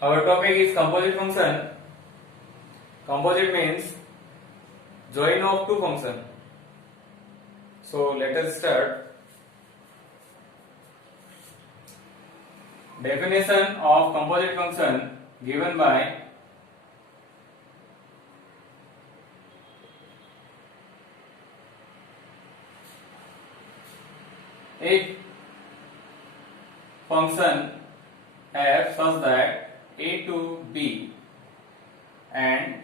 Our topic is composite function. Composite means join of two functions. So let us start. Definition of composite function given by if function f such that a to b and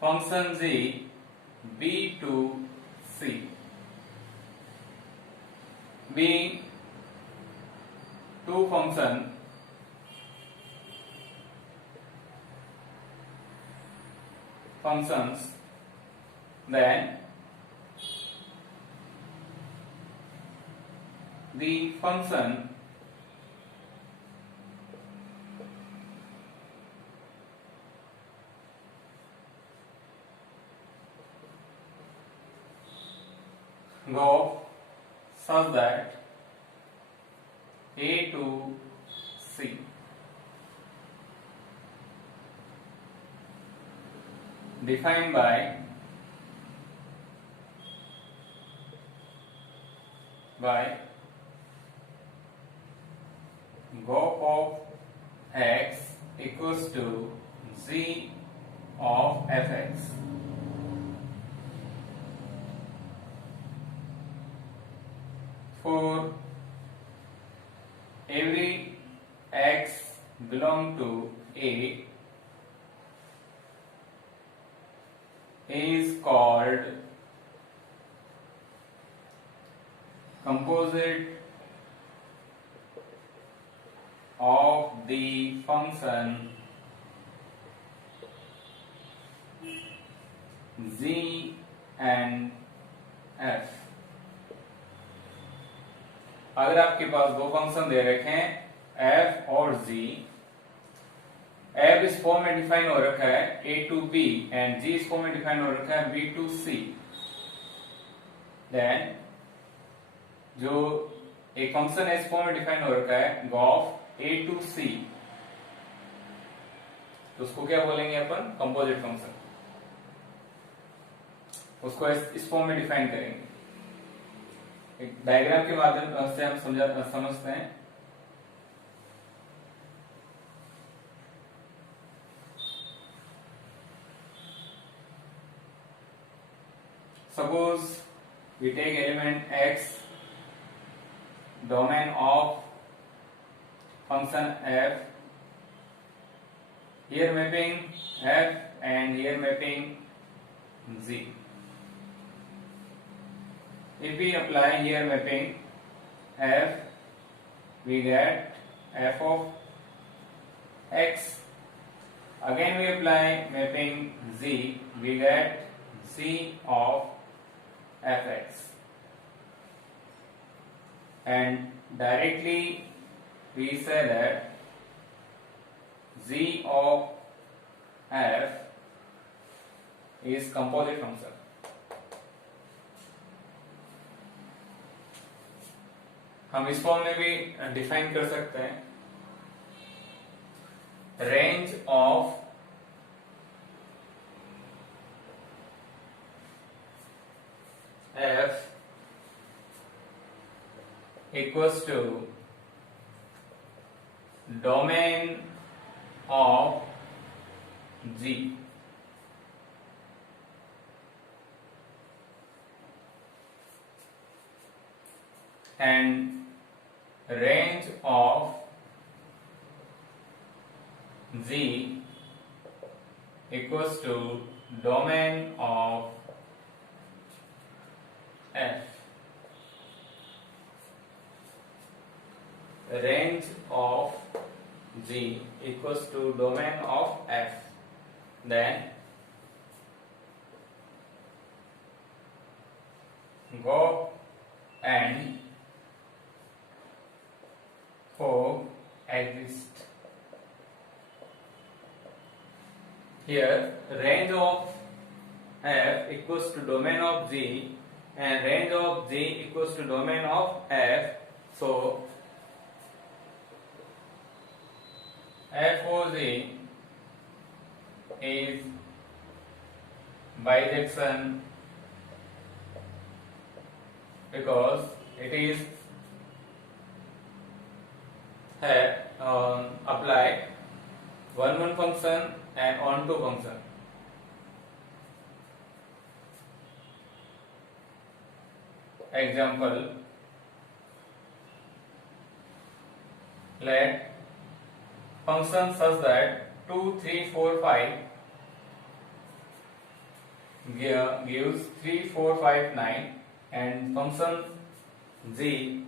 function g b to c being two functions then the function go such that a to c defined by GOP of x equals to g of fx. For every x belong to A is called composite of the function g and f. अगर आपके पास दो function दे रखे हैं f और g, f इस form में define हो रखा है a to b and g इस फॉर्म में डिफाइन हो रखा है b to c, देन जो एक फंक्शन इस फॉर्म में डिफाइन हो रखा है गॉफ a to c, तो उसको क्या बोलेंगे अपन? Composite function. उसको इस फॉर्म में डिफाइन करेंगे. एक डायग्राम के माध्यम से हम समझते हैं. Suppose we take element x, domain of function f, here mapping f and here mapping g. If we apply here mapping f, we get f of x. Again we apply mapping z, we get z of fx. And directly we say that z of f is composite function. हम इस form में भी define कर सकते हैं. Range of f equals to domain of g. And range of z equals to domain of f. Range of g equals to domain of f. Then go and coexist. Here range of f equals to domain of g and range of g equals to domain of f. So Z is bijection because it is apply one function and on two function. Example, let function such that 2, 3, 4, 5 gives 3, 4, 5, 9 and function g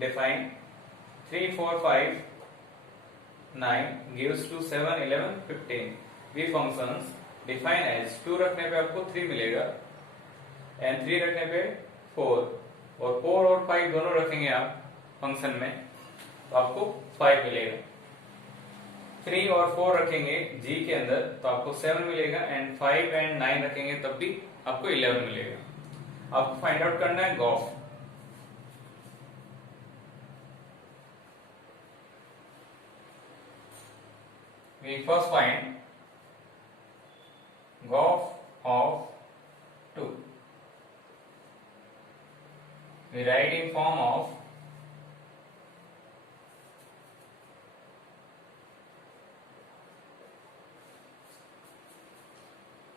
define 3, 4, 5, 9 gives to 7, 11, 15. We functions define as 2 रखने पे आपको 3 मिलेगा and 3 रखने पे 4 और 4 और 5 दोनों रखेंगे आप फंक्शन में तो आपको 5 मिलेगा। 3 और 4 रखेंगे g के अंदर तो आपको 7 मिलेगा एंड 5 एंड 9 रखेंगे तब भी आपको 11 मिलेगा। आपको फाइंड आउट करना है Gauff. We first find GOF of 2. We write in form of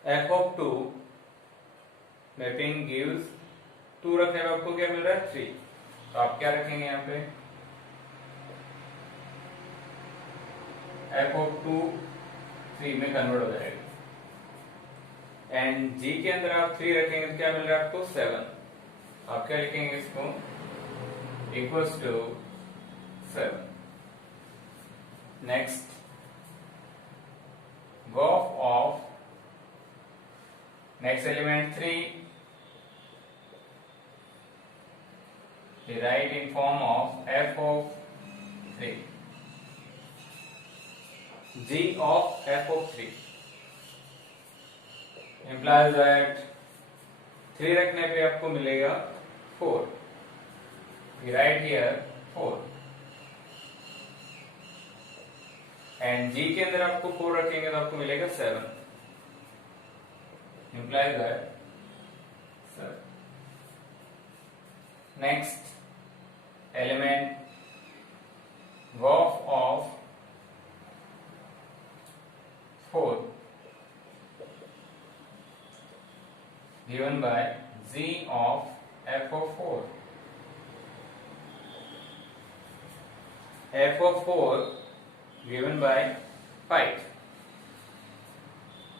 f of 2 mapping gives 2 रखने पे आपको क्या मिल रहा है 3 तो आप क्या रखेंगे यहाँ पे f of 2 3 में कन्वर्ट हो जाएगा एंड g के अंदर आप 3 रखेंगे तो क्या मिल रहा है आपको 7 आप क्या लिखेंगे इसको equals to 7। Next GOF of next element 3 we write in form of f of 3 g of f of 3 implies that 3 रखने पे आपको मिलेगा 4 we write here 4 and g के अंदर आपको 4 रखेंगे तो आपको मिलेगा 7 implies that 7। next element GOF of 4 given by g of f of 4 f of 4 given by 5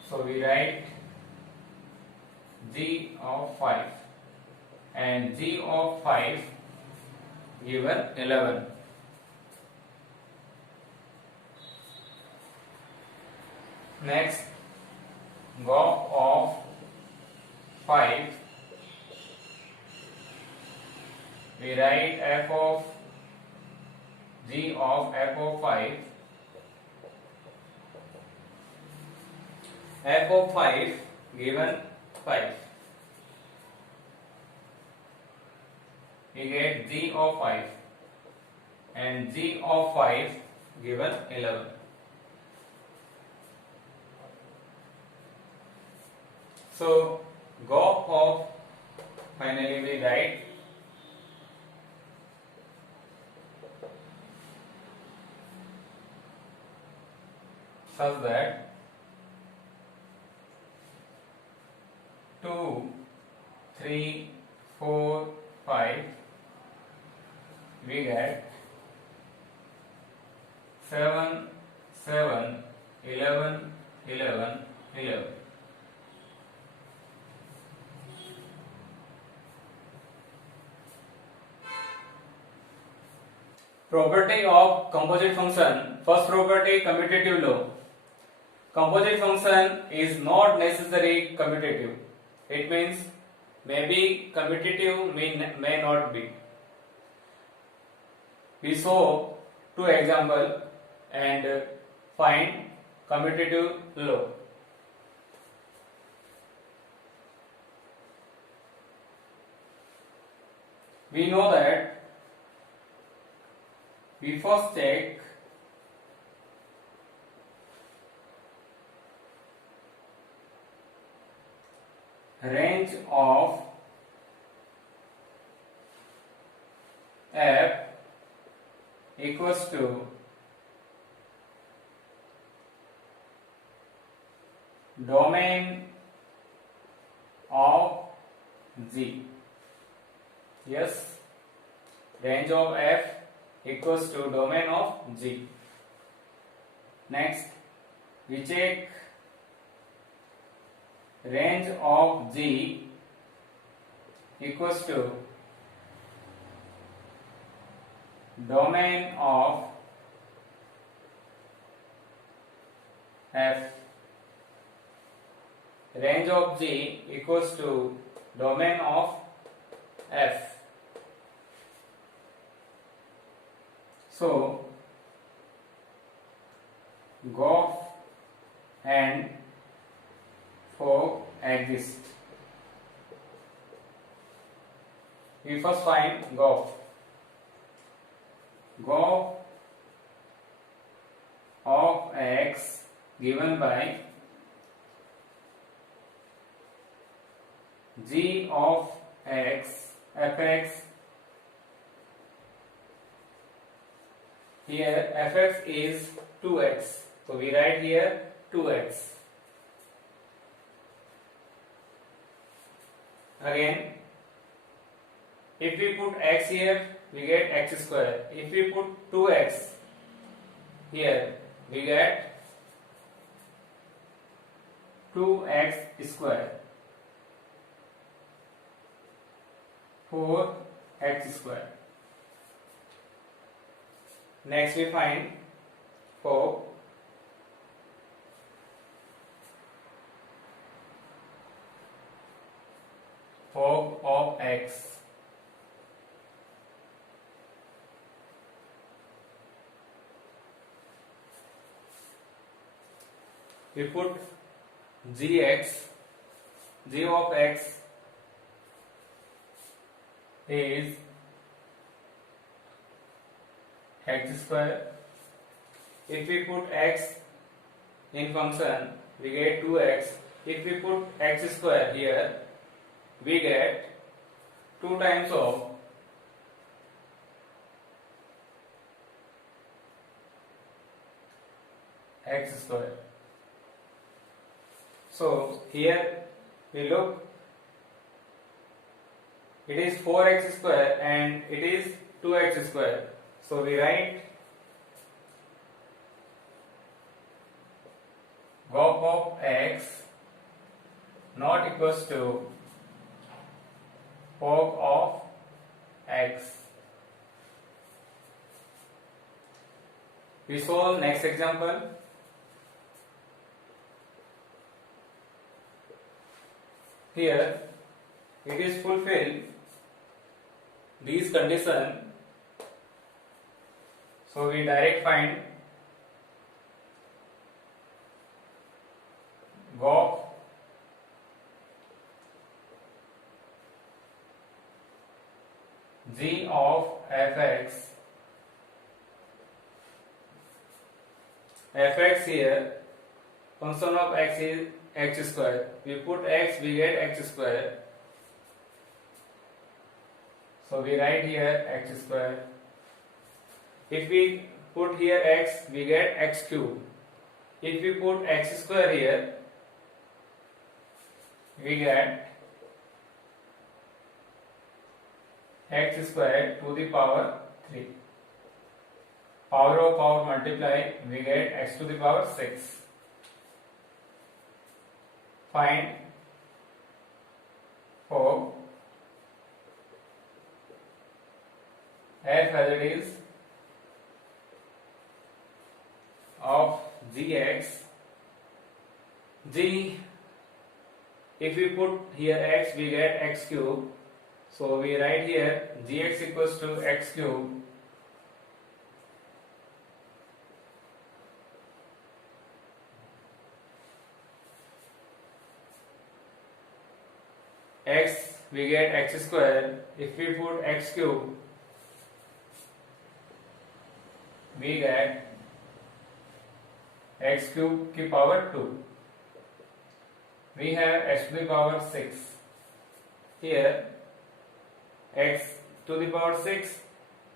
so we write g of 5 and g of 5 given 11 next GOF of 5 we write f of g of f of 5 f of 5 given 5 we get g of 5 and g of 5 given 11 so GOF of finally we write such that 2, 3, 4, 5 we get 7, 7, 11, 11, 11 property of composite function first property commutative law composite function is not necessarily commutative it means may be commutative may not be we saw two example and find commutative law we know that we first check range of f equals to domain of G. Yes, range of f equals to domain of G. Next, we check range of G equals to domain of f. Range of G equals to domain of f. So, Goff and Fogg exist. We first find Goff. Goff of x given by G of x fx. Here fx is 2x, so we write here 2x. Again, if we put x here, we get x square. If we put 2x here, we get 2x square. 4x square. Next we find 4 of x. We put g of x is x square. If we put x in function, we get 2x. If we put x square here, we get 2 times of x square. So here we look, it is 4x square and it is 2x square. So we write Goff of x not equals to Fogg of x. We solve next example. Here it is fulfilled these conditions, so we direct find Goff g of fx. Fx here, function of x is x square. We put x, we get x square. So we write here x square. If we put here x, we get x cube. If we put x square here, we get x square to the power 3. Power of power multiply, we get x to the power 6. Find for f as it is of gx. G, if we put here x, we get x cube. So we write here gx equals to x cube. X, we get x square. If we put x cube, we get x cube की power 2. We have x to the power 6. here x to the power 6,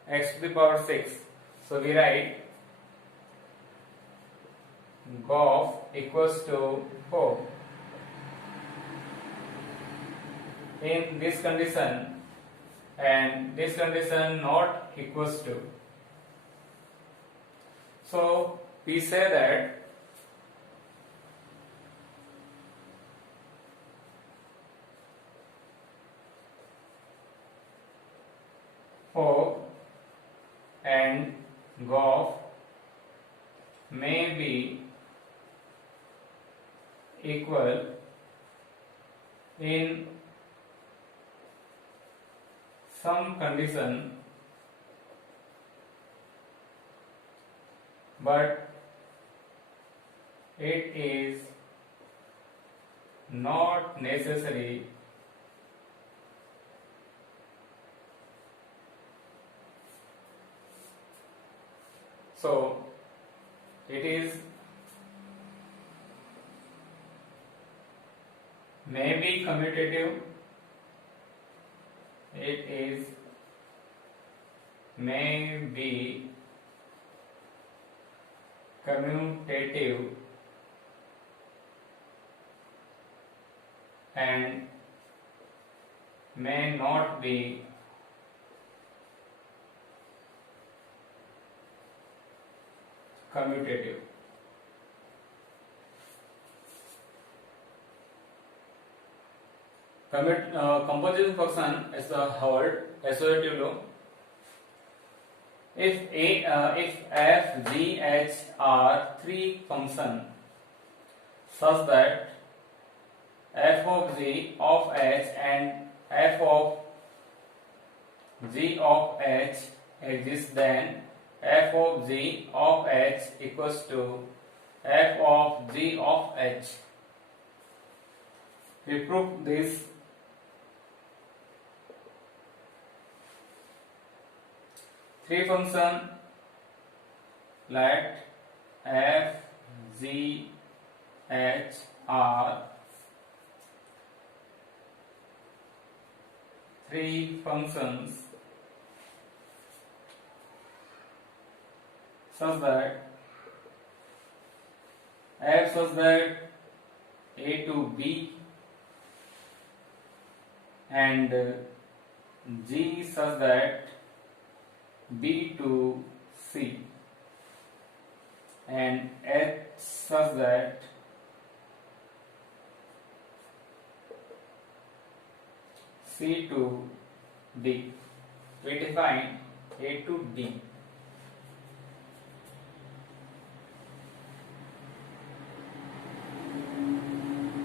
x to the power 6. So we write GOF equals to 4. In this condition and this condition not equals to. So we say that O and GOF may be equal in some condition, but it is not necessary so it is may be commutative, it is may be commutative and may not be commutative. Composition function is the Howard associative law. If f, g, h are three functions such that f of g of h and f of g of h exists, then f of g of h equals to f of g of h. We prove this three function let f, g, h are three functions such that f such that a to b and g such that b to c and h such that c to d. We define a to d.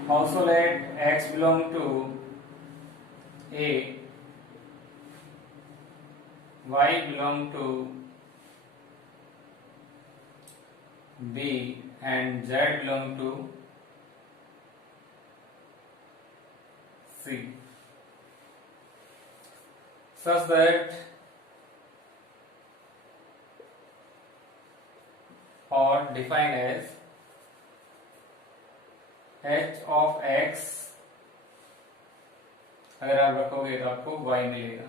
Also let x belong to a, y belong to b and z belong to c, such that or define as h of x अगर आप रखोगे तो आपको y मिलेगा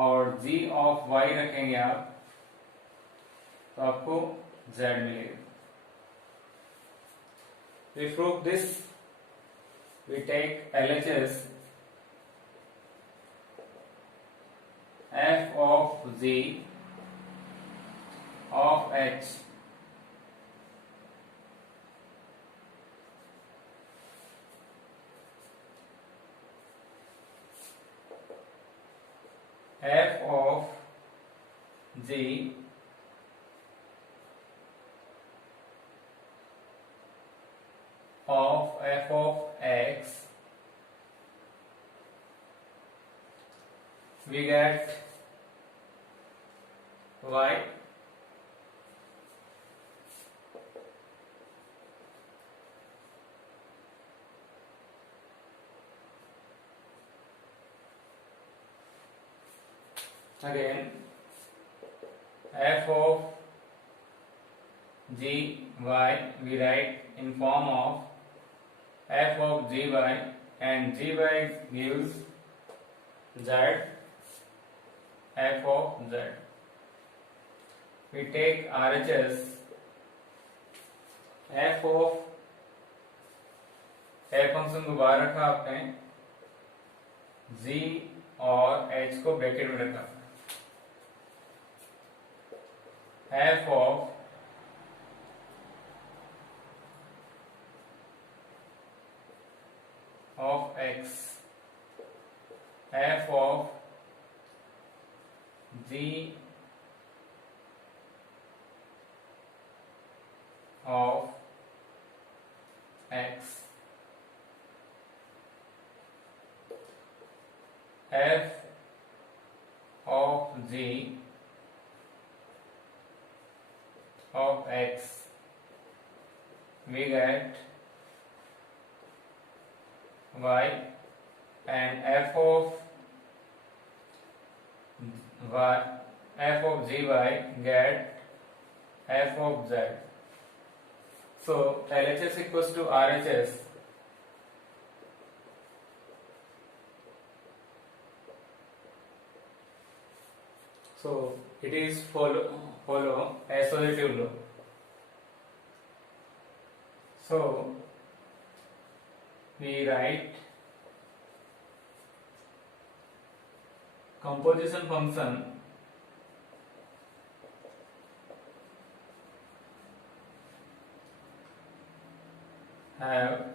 और g of y रखेंगे आप तो आपको z मिलेगा. We prove this. We take LHS f of g of h f of g of f of x, we get y again f of g y we write in form of f of g y and Gy gives Z f of Z. We take RHS f of f function को बाहर रखा आपने, G और H को bracket में रखा, f of x, f of G of x, f of G of x, we get y, and f of gy get f of z. So LHS equals to RHS. So it is follow associative law. So we write composition function have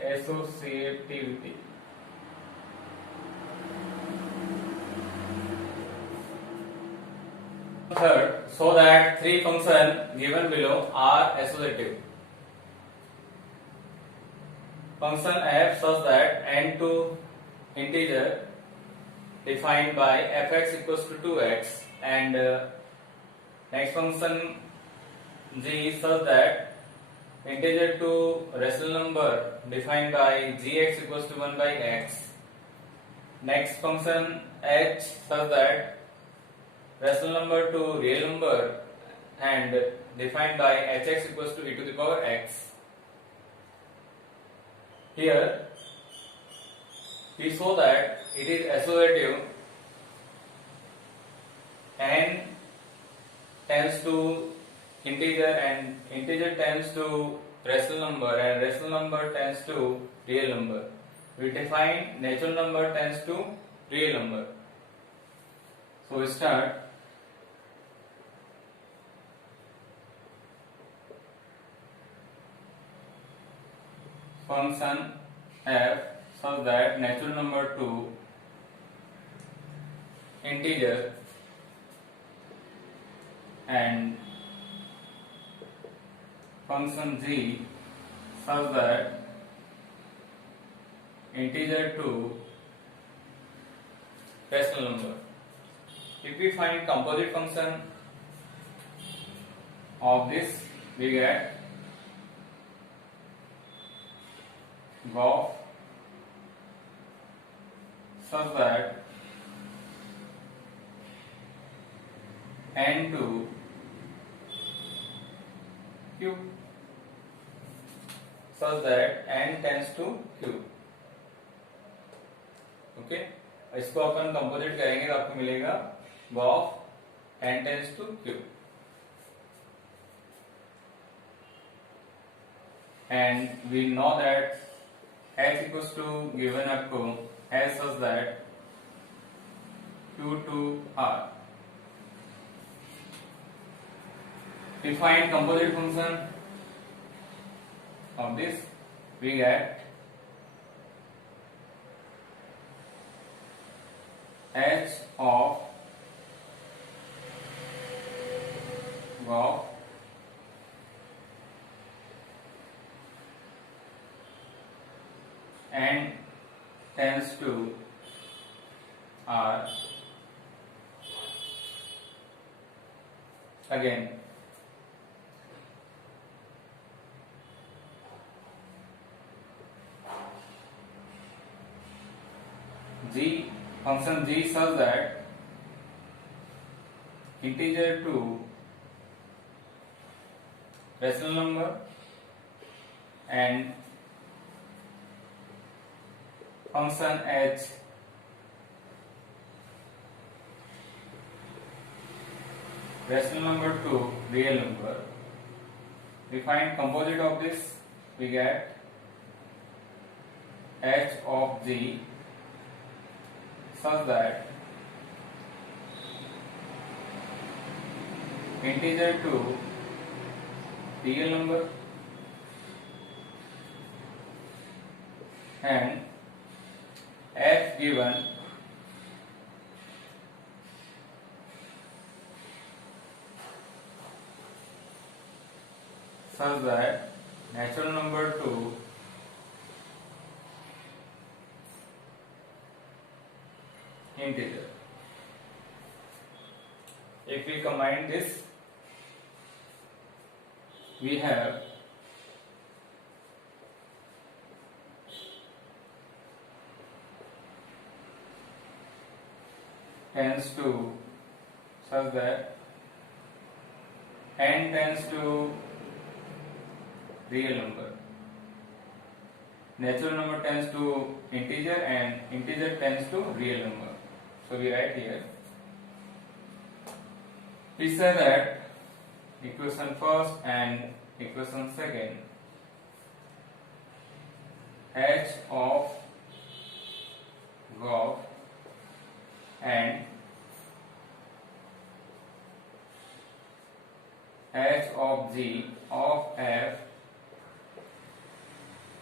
associativity. Third, so that three functions given below are associative. Function f such that n2 integer defined by fx equals to 2x, and next function g such that integer to rational number defined by gx equals to 1 by x. Next function h such that rational number to real number and defined by hx equals to e to the power x. Here we show that it is associative. N tends to integer and integer tends to rational number and rational number tends to real number. We define natural number tends to real number. So we start. Function f such that natural number to integer and function g such that integer to rational number. If we find composite function of this, we get GOF such that n to q such that n tends to q. Okay, इसको अपन composite करेंगे तो आपको मिलेगा GOF n tends to q, and we know that h equals to given आपको s such that q to r. We find composite function of this, we get h of GOF n tends to r. Again, g function g such that integer to rational number and function h rational number to real number, we find composite of this, we get h of g such that integer to real number and f given such that natural number to integer. If we combine this, we have tends to such that n tends to real number, natural number tends to integer and integer tends to real number. So we write here, we say that equation first and equation second, h of GOF and h of g of f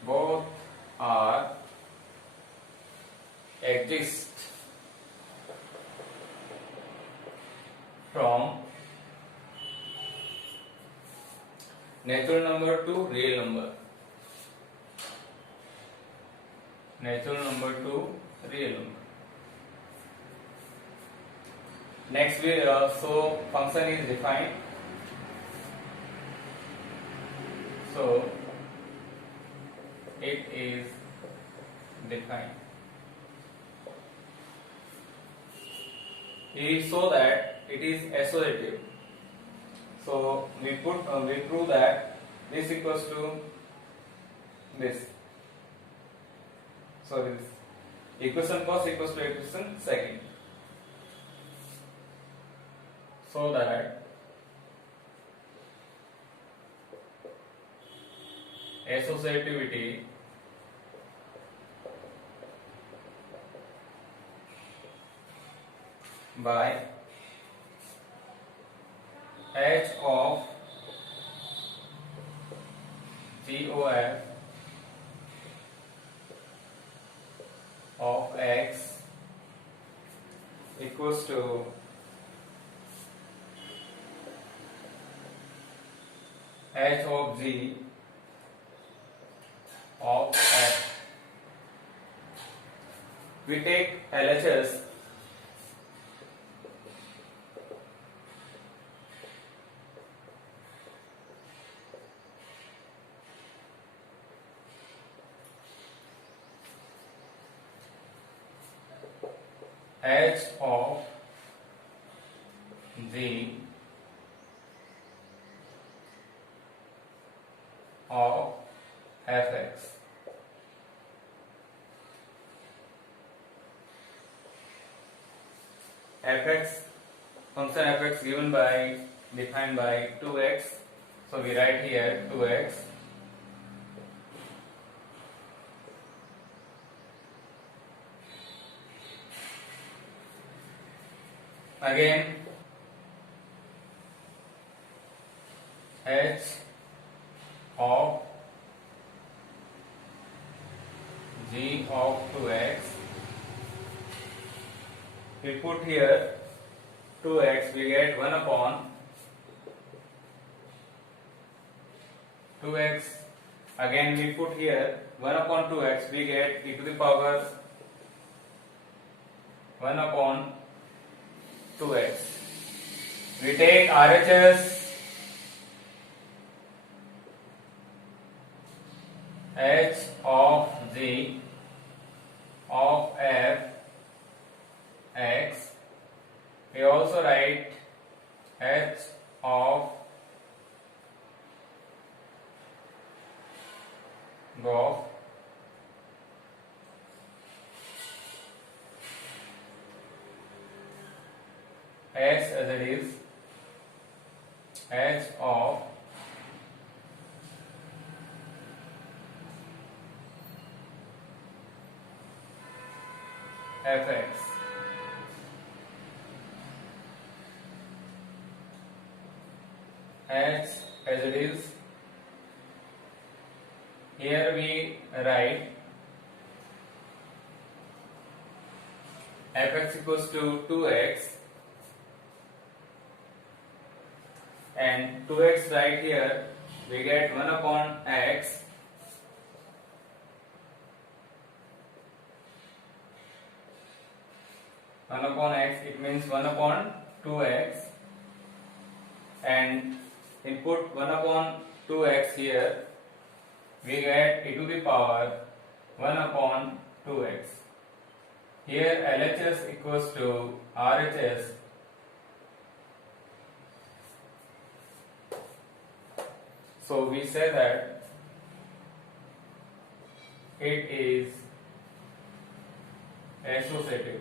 both are exist from natural number to real number, natural number to real number. Next we so function is defined. So it is defined. We show that it is associative. So we prove that this equals to this. So this equation first equals to equation second. So that associativity by h of GOF of x equals to h of g of f. We take LHS h of g of fx. Fx, function fx given by, defined by 2x. So we write here 2x again h of g of 2x. We put here 2x, we get 1 upon 2x. Again we put here 1 upon 2x, we get e to the power 1 upon 2x. We take RHS h of g of f x. We also write h of GOF H as it is, H of fx H as it is. Here we write fx equals to 2x, and 2x right here we get 1 upon x, it means 1 upon 2x, and input 1 upon 2x here, we get e to the power 1 upon 2x. Here LHS equals to RHS, so we say that it is associative.